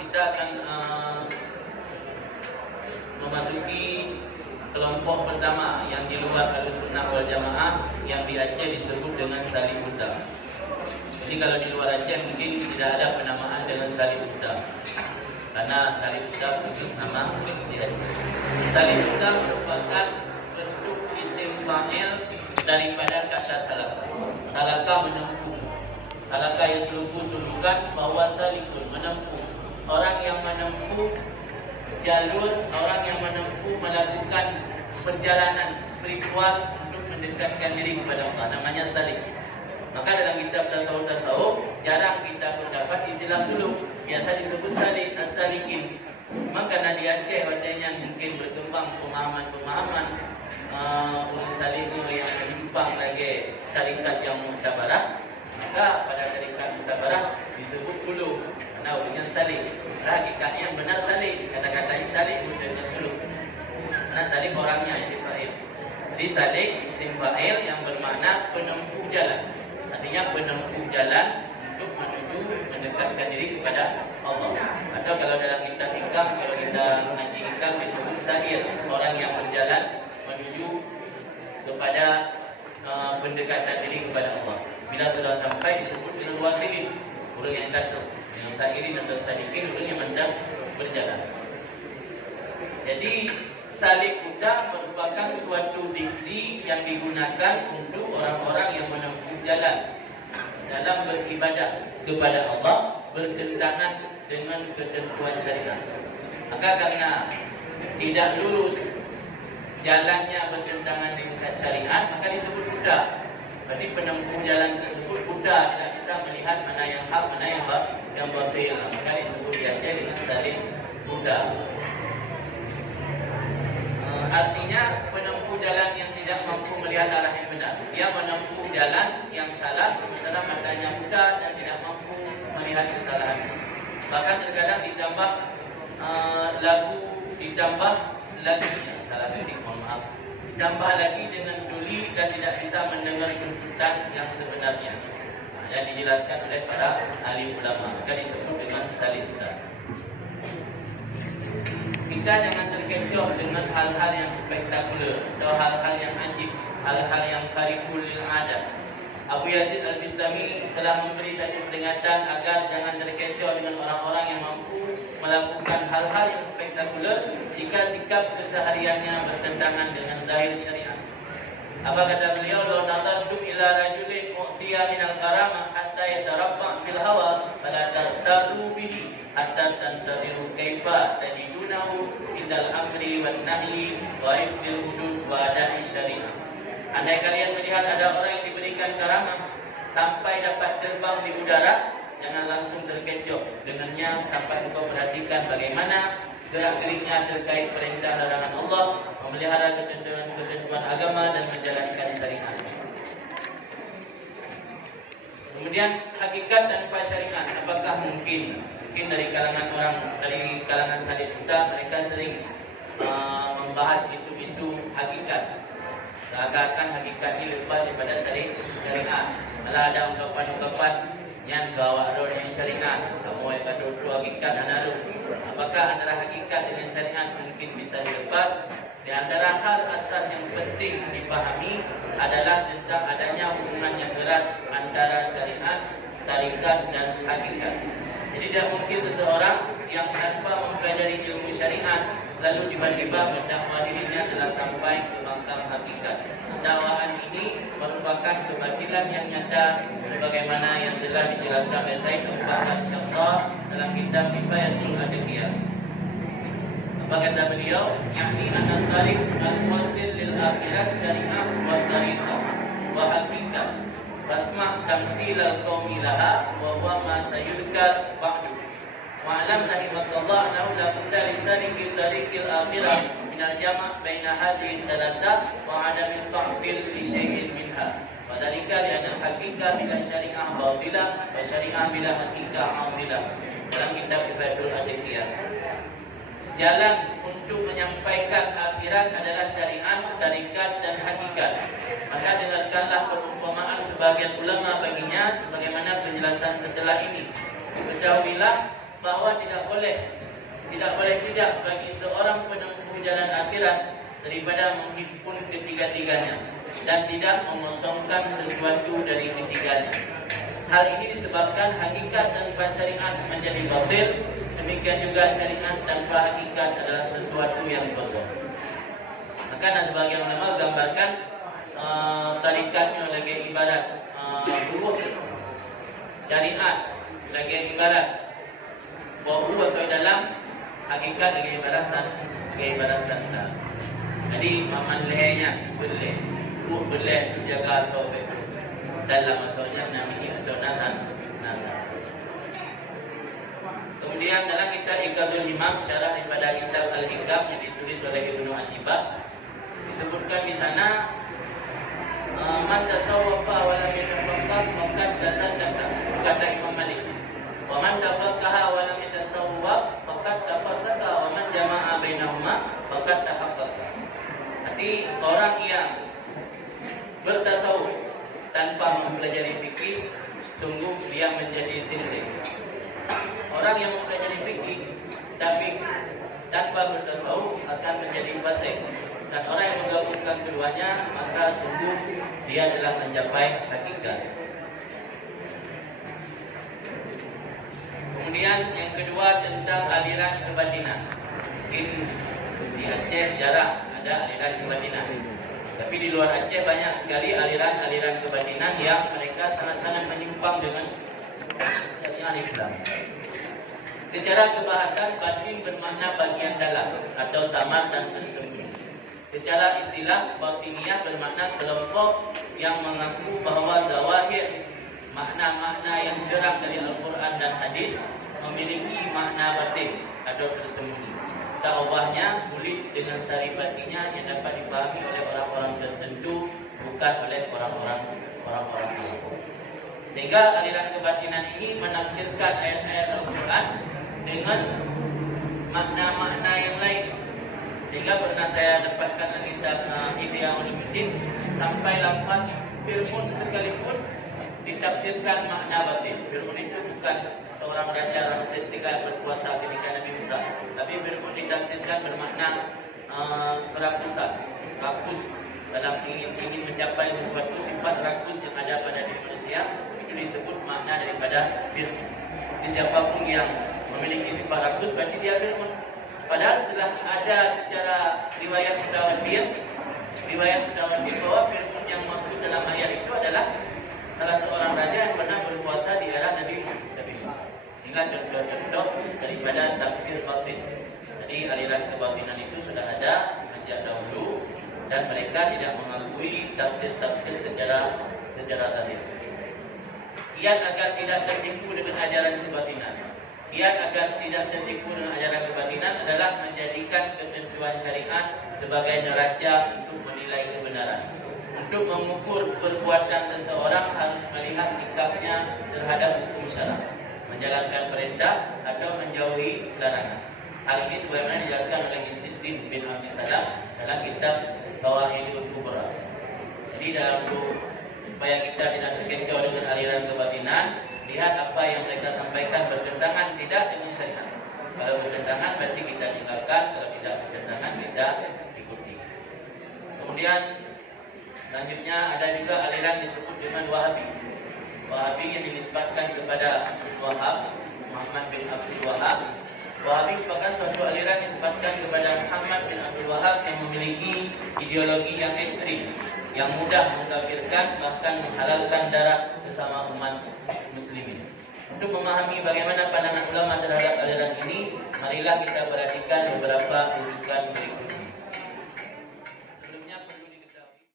kita akan memasuki kelompok pertama yang di luar Ahlussunnah wal Jamaah, yang di Aceh disebut dengan salib Buddha. Jadi kalau di luar Aceh mungkin tidak ada penamaan dengan salib Buddha, karena salib Buddha khusus nama di Aceh. Salib Buddha merupakan bentuk isim fa'il daripada kata salaka. Salaka menempuh. Salaka yang sulukan bahwa salikun menempuh. Orang yang menempuh jalur, orang yang menempuh melakukan perjalanan spiritual untuk mendekatkan diri kepada Allah, namanya salik. Maka dalam kitab tasawuf jarang kita mendapat istilah suluk, biasa disebut salik, as-salikin. Maka karena di Aceh wajahnya mungkin berkembang pemahaman ulun salik yang menyimpang lagi syarikat yang mutabarah, maka pada syarikat mutabarah disebut suluk karena ulunnya salik. Hakikatnya yang benar salik, kata-katanya salik bukan suluk. Karena salik orangnya isim fa'il. Jadi salik isim fa'il yang bermakna penempuh jalan. Artinya penempuh jalan untuk menuju mendekatkan diri kepada Allah. Atau kalau dalam kitab hikam, kalau kita mengaji hikam disebut sair, orang yang berjalan menuju kepada pendekatan diri kepada Allah. Bila sudah sampai disebut dengan wasilin, orang yang kacau. Yang sairin atau sadikin orang yang hendak berjalan. Jadi salik Buddha merupakan suatu diksi yang digunakan untuk orang-orang yang menempuh jalan dalam beribadah kepada Allah bertentangan dengan ketentuan syariat. Maka karena tidak lurus jalannya bertentangan dengan syariat, maka disebut Buddha. Berarti penempuh jalan tersebut Buddha, tidak bisa melihat mana yang hak, mana yang batil. Maka disebut dia dengan salik Buddha. Artinya penempuh jalan yang tidak mampu melihat arah yang benar. Dia menempuh jalan yang salah sementara matanya buta dan tidak mampu melihat kesalahan. Bahkan terkadang ditambah lagu, ditambah lagi salah lirik, mohon maaf. Ditambah lagi dengan tuli dan tidak bisa mendengar tuntutan yang sebenarnya. Yang dijelaskan oleh para ahli ulama. Maka disebut dengan salik Buddha. Kita jangan terkecoh dengan hal-hal yang spektakuler atau hal-hal yang anjing, hal-hal yang karikul adat. Abu Yazid Al-Bistami telah memberi satu peringatan agar jangan terkecoh dengan orang-orang yang mampu melakukan hal-hal yang spektakuler jika sikap kesehariannya bertentangan dengan zahir syariat. Apa kata beliau? "Law nadartum ila rajulin mu'tiya minal karamah hatta yataraffa' fil hawa fala tartaru bihi hatta tantadiru kaifa tajidunahu indal amri wan nahyi wa ifdil hudud wa ada'i syariah." Andai kalian melihat ada orang yang diberikan karamah sampai dapat terbang di udara, jangan langsung terkecoh dengannya sampai engkau perhatikan bagaimana gerak-geriknya terkait perintah larangan Allah, memelihara ketentuan agama dan menjalankan syariat. Kemudian hakikat tanpa syariat, apakah mungkin? Mungkin dari kalangan salik Buddha mereka sering membahas isu-isu hakikat. Seakan-akan hakikat ini lepas daripada syariat. Kalau ada ungkapan-ungkapan yang bawa roh yang syariat, kamu yang kata hakikat anak roh. Apakah antara hakikat dengan syariat mungkin bisa dilepas? Di antara hal asas yang penting dipahami adalah tentang adanya hubungan yang erat antara syariat, tarikat dan hakikat. Jadi tidak mungkin seseorang yang tanpa mempelajari ilmu syariat lalu tiba-tiba mendakwa dirinya telah sampai ke maqam hakikat. Dakwaan ini merupakan kebatilan yang nyata sebagaimana yang telah dijelaskan oleh Said Al-Syaqqa dalam kitab Kifayatul Adhiyah. Apa kata beliau? Yakni anna tarikh al-muwassil lil akhirat syariah wa tariqah wa hakikat. Fasma' tamsil al-qawmi laha wa huwa ma sayudkar ba'du. Wa'alam rahimakallah annahu la budda li tariqil akhirah min al-jama' baina hadhihi thalatha wa 'adami al-ta'fil li shay'in minha. Wa dhalika li'anna al-haqiqah bila syariah batilah wa syariah bila haqiqah 'adilah. Dalam kitab Kifayatul Adhiyah. Jalan untuk menyampaikan akhirat adalah syariat, tarikat dan hakikat. Maka dengarkanlah perumpamaan sebagian ulama baginya sebagaimana penjelasan setelah ini. Ketahuilah bahawa tidak boleh tidak bagi seorang penempuh jalan akhirat daripada menghimpun ketiga-tiganya dan tidak mengosongkan sesuatu dari ketiganya. Hal ini disebabkan hakikat tanpa syariat menjadi batil, demikian juga syariat tanpa hakikat adalah sesuatu yang kosong. Maka sebagian ulama gambarkan tarikatnya lagi ibarat buruh, syariat lagi ibarat buruh atau dalam, hakikat lagi ibarat tanah. Jadi maman lehernya boleh, buruh boleh jaga atau dalam maksudnya namanya atau nazar. Kemudian dalam kitab Iqadul Imam syarah daripada kitab Al-Hikam yang ditulis oleh Ibnu Atibah disebutkan di sana man tasawwafa wa lam yatafaqqah faqad tasaddaq, kata Imam Malik. Wa man tafaqqaha wa lam yatasawwaf faqad tafassaqa wa man jama'a bainahuma faqad tahaqqaqa. Arti orang yang bertasawuf tanpa mempelajari fikih, sungguh dia menjadi zindiq. Orang yang mempelajari fikih tapi tanpa bertasawuf akan menjadi fasik. Dan orang yang menggabungkan keduanya, maka sungguh dia telah mencapai hakikat. Kemudian yang kedua tentang aliran kebatinan. Di Aceh jarang ada aliran kebatinan. Tapi di luar Aceh banyak sekali aliran-aliran kebatinan yang mereka sangat-sangat menyimpang dengan syariat Islam. Secara kebahasan, batin bermakna bagian dalam atau samar dan tersembunyi. Secara istilah, batiniyah bermakna kelompok yang mengaku bahawa zawahir, makna-makna yang terang dari Al-Quran dan Hadis memiliki makna batin atau tersembunyi. Tak ubahnya kulit dengan sari batinnya yang dapat dipahami oleh orang-orang tertentu, bukan oleh orang-orang awam. Sehingga aliran kebatinan ini menafsirkan ayat-ayat Al-Quran dengan makna-makna yang lain. Sehingga pernah saya dapatkan kitab Ihya Ulumuddin sampai lafaz Fir'aun sekalipun ditafsirkan makna batin. Fir'aun itu bukan seorang raja ketika berkuasa ketika Nabi Musa, tapi Fir'aun ditafsirkan bermakna kerakusan, rakus dalam ingin mencapai sesuatu sifat rakus yang ada pada diri manusia, itu disebut makna daripada Fir'aun. Siapapun yang memiliki sifat rakus berarti dia Fir'aun. Padahal telah ada secara riwayat mutawatir bahwa Fir'aun yang maksud dalam ayat itu adalah salah seorang raja yang pernah berkuasa di era Nabi Musa. Inilah contoh-contoh daripada tafsir batin. Jadi aliran kebatinan itu sudah ada sejak dahulu dan mereka tidak mengakui tafsir-tafsir secara tadi. Kiat agar tidak tertipu dengan ajaran kebatinan. Kiat agar tidak tertipu dengan ajaran kebatinan adalah menjadikan ketentuan syariat sebagai neraca untuk menilai kebenaran. Untuk mengukur perbuatan seseorang harus melihat sikapnya terhadap hukum syara, menjalankan perintah atau menjauhi larangan. Hal ini sebagaimana dijelaskan oleh Izzuddin bin Abi Salam dalam kitab Qawaidul Kubra. Jadi dalam supaya kita tidak terkecoh dengan aliran kebatinan, lihat apa yang mereka sampaikan bertentangan tidak dengan syariat. Kalau bertentangan berarti kita tinggalkan, kalau tidak bertentangan kita ikuti. Kemudian selanjutnya ada juga aliran disebut dengan Wahabi. Wahabi yang dinisbatkan kepada Wahab, Muhammad bin Abdul Wahab. Wahabi merupakan suatu aliran yang dinisbatkan kepada Muhammad bin Abdul Wahab yang memiliki ideologi yang ekstrim, yang mudah mengkafirkan bahkan menghalalkan darah sesama umat muslimin. Untuk memahami bagaimana pandangan ulama terhadap aliran ini, marilah kita perhatikan beberapa rujukan berikut.